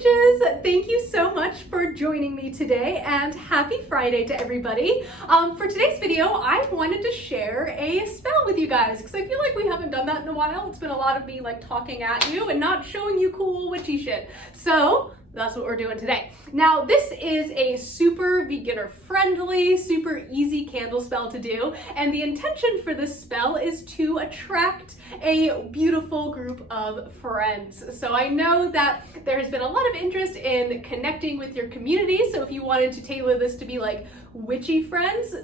witches! Thank you so much for joining me today, and happy Friday to everybody. For today's video, I wanted to share a spell with you guys because I feel like we haven't done that in a while. It's been a lot of me like talking at you and not showing you cool witchy shit. So that's what we're doing today. Now, this is a super beginner friendly, super easy candle spell to do. And the intention for this spell is to attract a beautiful group of friends. So I know that there has been a lot of interest in connecting with your community. So if you wanted to tailor this to be like witchy friends,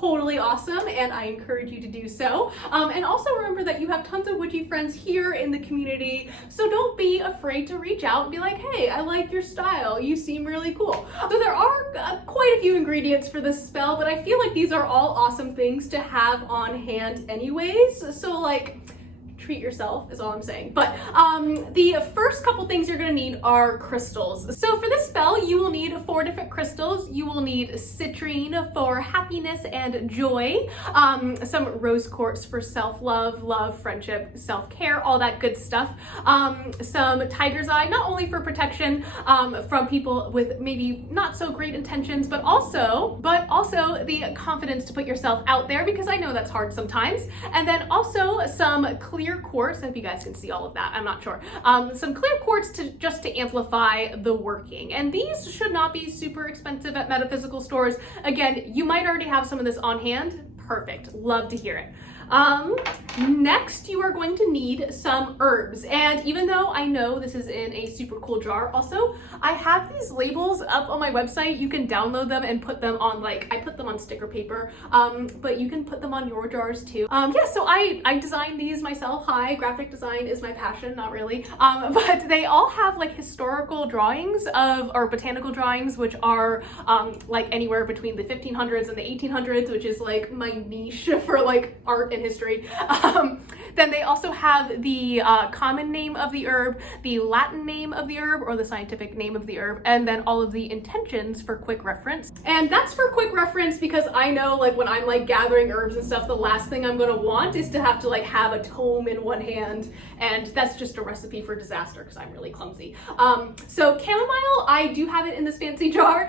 totally awesome, and I encourage you to do so. And also remember that you have tons of witchy friends here in the community, so don't be afraid to reach out and be like, hey, I like your style, you seem really cool. So there are quite a few ingredients for this spell, but I feel like these are all awesome things to have on hand anyways, so like, treat yourself is all I'm saying. But the first couple things you're gonna need are crystals. So for this spell, you will need 4 different crystals. You will need citrine for happiness and joy, some rose quartz for self-love, love, friendship, self-care, all that good stuff. Some tiger's eye, not only for protection from people with maybe not so great intentions, but also the confidence to put yourself out there, because I know that's hard sometimes. And then also some clear quartz. I hope you guys can see all of that. I'm not sure. Some clear quartz just to amplify the working. And these should not be super expensive at metaphysical stores. Again, you might already have some of this on hand. Perfect. Love to hear it. Next, you are going to need some herbs. And even though I know this is in a super cool jar, also, I have these labels up on my website. You can download them and put them on, like, I put them on sticker paper, but you can put them on your jars too. Yeah, so I designed these myself. Hi, graphic design is my passion, not really. But they all have like historical drawings or botanical drawings, which are like anywhere between the 1500s and the 1800s, which is like my niche for like art and history. Then they also have the common name of the herb, the Latin name of the herb, or the scientific name of the herb, and then all of the intentions for quick reference. And that's for quick reference because I know like when I'm like gathering herbs and stuff, the last thing I'm gonna want is to have to like have a tome in one hand, and that's just a recipe for disaster because I'm really clumsy. So chamomile, I do have it in this fancy jar,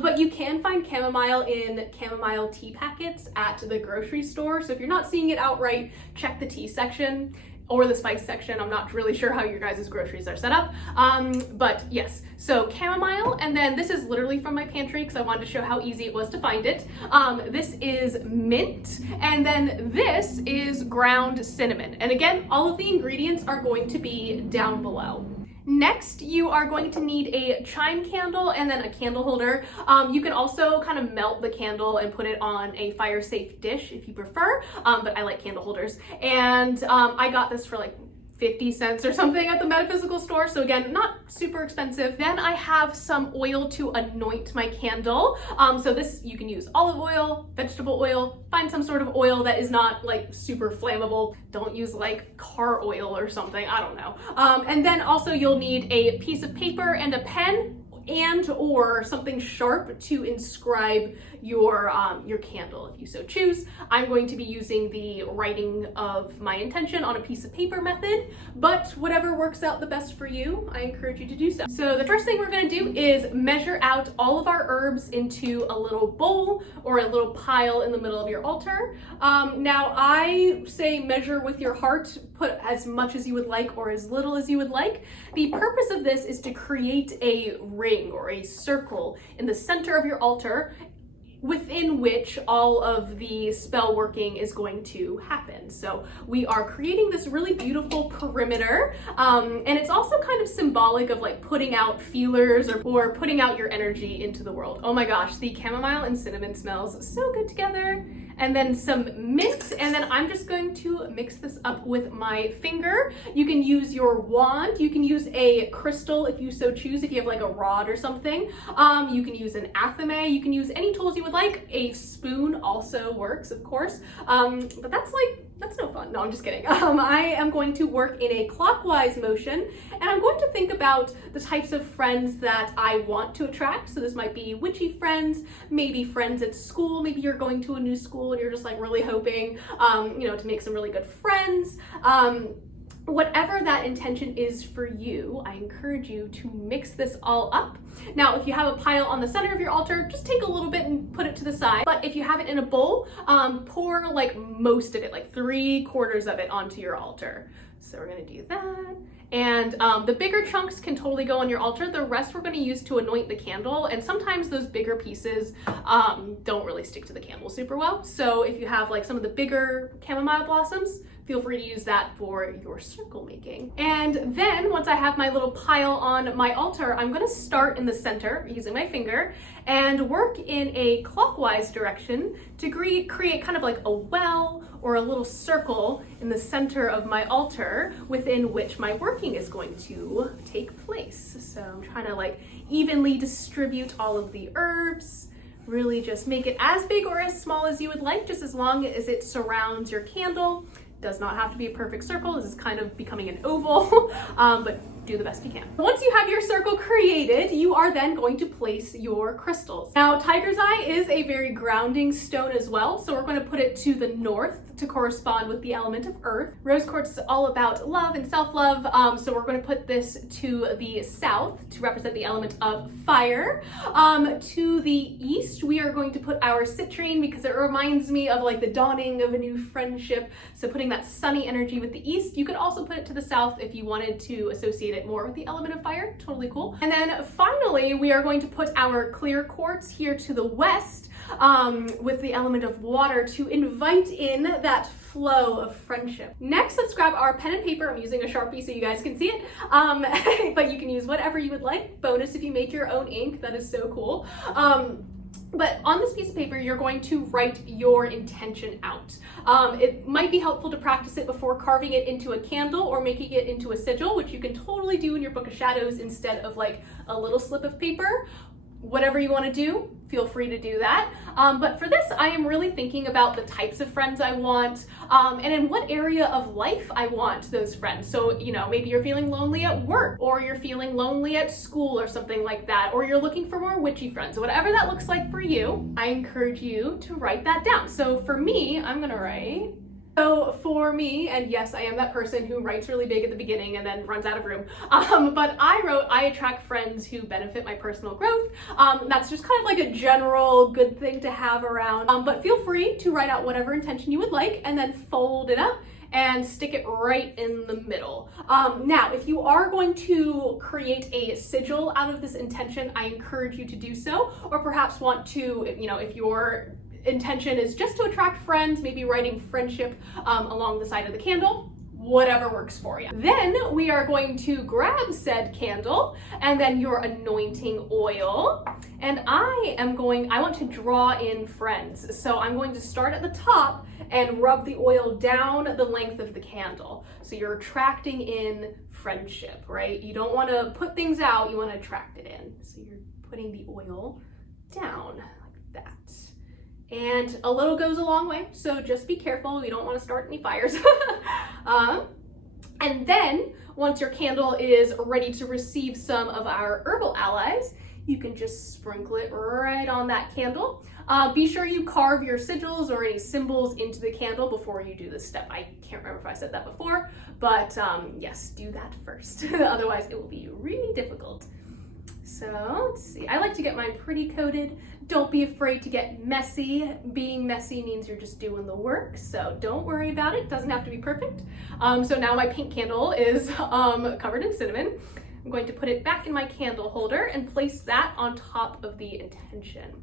but you can find chamomile in chamomile tea packets at the grocery store. So if you're not seeing it outright, check the tea section or the spice section. I'm not really sure how your guys' groceries are set up. But yes, so chamomile, and then this is literally from my pantry because I wanted to show how easy it was to find it. This is mint, and then this is ground cinnamon. And again, all of the ingredients are going to be down below. Next, you are going to need a chime candle and then a candle holder. You can also kind of melt the candle and put it on a fire-safe dish if you prefer, but I like candle holders. And I got this for like 50 cents or something at the metaphysical store, so again, not super expensive. Then I have some oil to anoint my candle. So this, you can use olive oil, vegetable oil, find some sort of oil that is not like super flammable. Don't use like car oil or something, I don't know. And then also you'll need a piece of paper and a pen, and or something sharp to inscribe your candle if you so choose. I'm going to be using the writing of my intention on a piece of paper method, but whatever works out the best for you, I encourage you to do so. So the first thing we're gonna do is measure out all of our herbs into a little bowl or a little pile in the middle of your altar. Now I say measure with your heart, put as much as you would like or as little as you would like. The purpose of this is to create a ring or a circle in the center of your altar within which all of the spell working is going to happen. So we are creating this really beautiful perimeter, and it's also kind of symbolic of like putting out feelers or putting out your energy into the world. Oh my gosh, the chamomile and cinnamon smells so good together. And then some mint, and then I'm just going to mix this up with my finger. You can use your wand, you can use a crystal if you so choose, if you have like a rod or something. You can use an athame, you can use any tools you would like. A spoon also works, of course, but that's no fun. No, I'm just kidding. I am going to work in a clockwise motion, and I'm going to think about the types of friends that I want to attract. So this might be witchy friends, maybe friends at school, maybe you're going to a new school and you're just like really hoping, to make some really good friends. whatever that intention is for you, I encourage you to mix this all up. Now, if you have a pile on the center of your altar, just take a little bit and put it to the side. But if you have it in a bowl, pour like most of it, like 3/4 of it onto your altar. So we're gonna do that. And the bigger chunks can totally go on your altar. The rest we're gonna use to anoint the candle. And sometimes those bigger pieces don't really stick to the candle super well. So if you have like some of the bigger chamomile blossoms, feel free to use that for your circle making. And then once I have my little pile on my altar, I'm gonna start in the center using my finger and work in a clockwise direction to create kind of like a well or a little circle in the center of my altar within which my working is going to take place. So I'm trying to like evenly distribute all of the herbs, really just make it as big or as small as you would like, just as long as it surrounds your candle. Does not have to be a perfect circle. This is kind of becoming an oval, but do the best you can. Once you have your circle created, you are then going to place your crystals. Now, Tiger's Eye is a very grounding stone as well, so we're going to put it to the north to correspond with the element of earth. Rose quartz is all about love and self-love, so we're going to put this to the south to represent the element of fire. To the east, we are going to put our citrine because it reminds me of like the dawning of a new friendship, so putting that sunny energy with the east. You could also put it to the south if you wanted to associate it more with the element of fire. Totally cool. And then finally, we are going to put our clear quartz here to the west with the element of water to invite in that flow of friendship. Next, let's grab our pen and paper. I'm using a Sharpie so you guys can see it, but you can use whatever you would like. Bonus if you make your own ink, that is so cool. But on this piece of paper, you're going to write your intention out. It might be helpful to practice it before carving it into a candle or making it into a sigil, which you can totally do in your book of shadows instead of like a little slip of paper. Whatever you want to do, feel free to do that. But for this, I am really thinking about the types of friends I want and in what area of life I want those friends. So, you know, maybe you're feeling lonely at work or you're feeling lonely at school or something like that, or you're looking for more witchy friends. Whatever that looks like for you, I encourage you to write that down. So for me, I'm gonna write, so for me, and yes, I am that person who writes really big at the beginning and then runs out of room, but I wrote, I attract friends who benefit my personal growth. That's just kind of like a general good thing to have around, but feel free to write out whatever intention you would like and then fold it up and stick it right in the middle. Now, if you are going to create a sigil out of this intention, I encourage you to do so, or perhaps want to, you know, if your intention is just to attract friends, maybe writing friendship along the side of the candle, whatever works for you. Then we are going to grab said candle and then your anointing oil. And I want to draw in friends. So I'm going to start at the top and rub the oil down the length of the candle. So you're attracting in friendship, right? You don't want to put things out, you want to attract it in. So you're putting the oil down like that. And a little goes a long way, so just be careful. We don't want to start any fires. And then once your candle is ready to receive some of our herbal allies, you can just sprinkle it right on that candle. Be sure you carve your sigils or any symbols into the candle before you do this step. I can't remember if I said that before, but yes, do that first. Otherwise it will be really difficult. So let's see, I like to get mine pretty coated. Don't be afraid to get messy. Being messy means you're just doing the work, so don't worry about it. Doesn't have to be perfect. So now my pink candle is covered in cinnamon. I'm going to put it back in my candle holder and place that on top of the intention.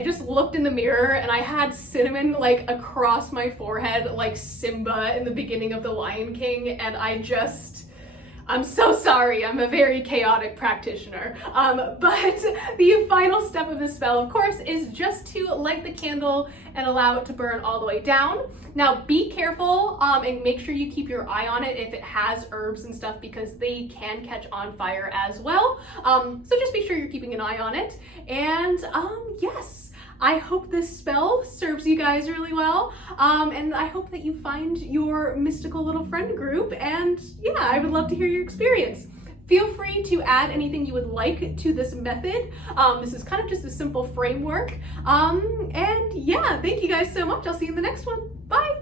I just looked in the mirror and I had cinnamon like across my forehead like Simba in the beginning of The Lion King, and I'm so sorry, I'm a very chaotic practitioner. But the final step of this spell, of course, is just to light the candle and allow it to burn all the way down. Now be careful and make sure you keep your eye on it if it has herbs and stuff, because they can catch on fire as well. So just be sure you're keeping an eye on it. And yes. I hope this spell serves you guys really well, and I hope that you find your mystical little friend group, and yeah, I would love to hear your experience. Feel free to add anything you would like to this method. This is kind of just a simple framework, and yeah, thank you guys so much. I'll see you in the next one. Bye!